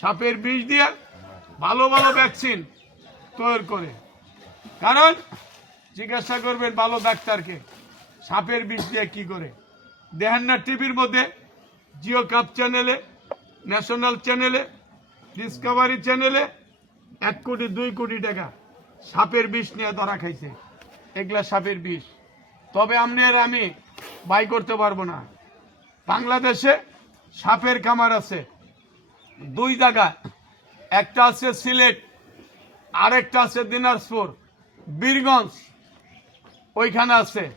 সাপের বিষ দিয়ে ভালো ভালো ভ্যাকসিন তৈরি করে। কারণ জিজ্ঞাসা করবেন ভালো ডাক্তারকে, সাপের বিষ দিয়ে কি করে? দেখেন না টিভির মধ্যে জিও কাপ চ্যানেলে, ন্যাশনাল চ্যানেলে, ডিসকভারি চ্যানেলে এক কোটি, দুই কোটি টাকা সাপের বিষ নিয়ে ধরা খাইছে। এগুলা সাপের বিষ। তবে আপনি আর আমি বাই করতে পারব না। বাংলাদেশে সাপের খামার আছে। দুই জায়গা একটা আছে সিলেট, আরেকটা আছে দিনাজপুর, বীরগঞ্জ। ওইখানে আছে।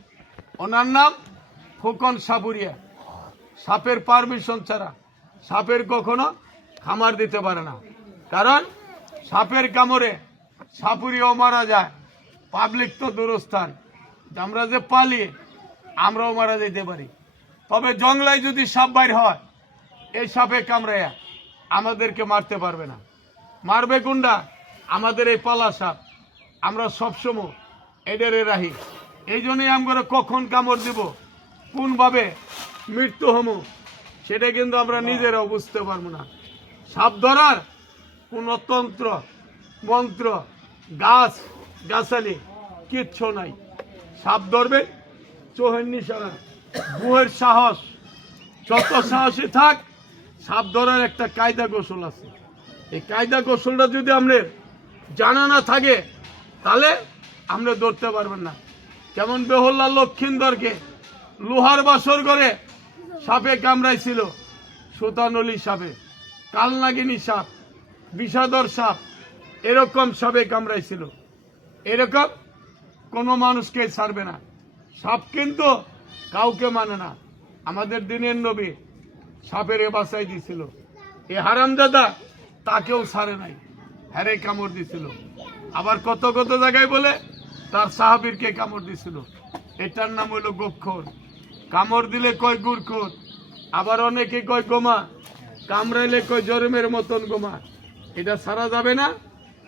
ওনার নাম ফুকন সাপুরিয়া সাপের পারমিশন ছাড়া। সাপের কখনো খামার দিতে পারে না। কারণ সাপের কামড়ে সাপুরিও মারা যায়। পাবলিক তো দূরস্থান। আমরা যে পালিয়ে আমরাও মারা যেতে পারি। তবে জংলায় যদি সাপ বাইর হয়, এই সাপে কামড়াইয়া আমাদেরকে মারতে পারবে না। মারবে কোনটা আমাদের এই পালা সাপ। আমরা সবসময় এডারে রাহি। এই জন্যই আমরা কখন কামড় দিব, কোনভাবে মৃত্যু হমু, সেটা কিন্তু আমরা নিজেরাও বুঝতে পারব না। সাপ ধরার কোনো তন্ত্র, মন্ত্র, গাছ, গাছালি কিচ্ছু নাই। সাপ ধরবে চোহের নিশানা, বুহের সাহস, যত সাহসী থাক সাপ ধরার একটা কায়দা কৌশল আছে। এই কায়দা কৌশলটা যদি আপনার জানা না থাকে, তাহলে আমরা ধরতে পারবেন না। যেমন বেহল্লা লক্ষিন্দরকে লোহার বাসর করে সাপে কামড়াইছিল সুতানলি সাপে কালনাগিনী সাপ, বিষাদর সাপ, এরকম সাপে কামড়াইছিল। এরকম কোনো মানুষকে ছাড়বে না। সাপ কিন্তু কাউকে মানে না। আমাদের দিনের নবী সাপের এ বাসায় দিছিল এ হারামজাদা তাকেও সারে নাই। হ্যারে কামড় দিছিল আবার কত কত জায়গায় বলে, তার সাহাবীরকে কামড় দিছিল এটার নাম হইল গোক্ষর। কামড় দিলে কয় গুড়খোর আবার অনেকে কয় গোমা। কামড়াইলে কয় জরমের মতন গোমা। এটা সারা যাবে না,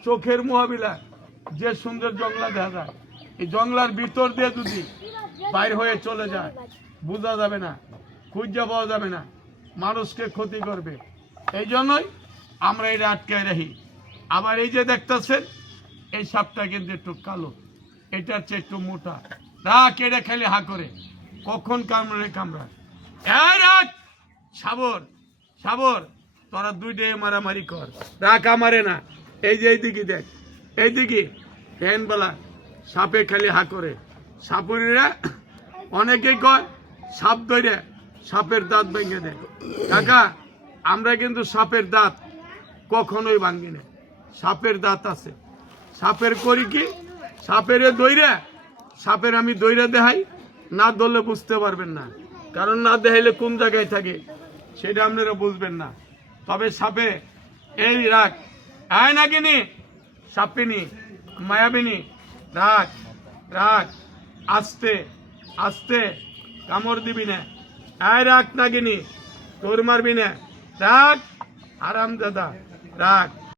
চোখের মোহাবিলা। যে সুন্দর জংলা দেখা যায়। এই জংলার ভিতর দিয়ে যদি বাইর হয়ে চলে যায়, বোঝা যাবে না, খুঁজা পাওয়া যাবে না। মানুষকে ক্ষতি করবে। এই জন্যই আমরা এটা আটকায় রাখি আবার এই যে দেখতেছেন, এই সাপটা কিন্তু একটু কালো। এটার চেয়ে একটু মোটা। রাখ, এটা খেলে হা করে। কখন কামড়ে কামড়া সাবর সাবর। তোরা দুইটে মারামারি কর। রাখ, আমারে না। এই যে এইদিকে দেখ। এইদিকে ফ্যান বেলা, সাপে খালি হা করে। সাপুরিরা অনেকেই কয়, সাপ ধরে সাপের দাঁত ভেঙে দেয়। কাকা, আমরা কিন্তু সাপের দাঁত কখনোই ভাঙি না। সাপের দাঁত আছে। সাপের করি কি? সাপের দইরা, সাপের আমি দইরা দেখাই, না ধরলে বুঝতে পারবেন না। কারণ না দেখাইলে কোন জায়গায় থাকে, সেটা আপনারা বুঝবেন না। তবে সাপে, এই রাখ আয় না কিনি, সাপিনি, মায়াবিনী। রাখ রাখ আস্তে আস্তে, কামড় দিবি না। আয় রাখ নাগিনি তোর মারবি না। রাখ আরাম দাদা রাখ।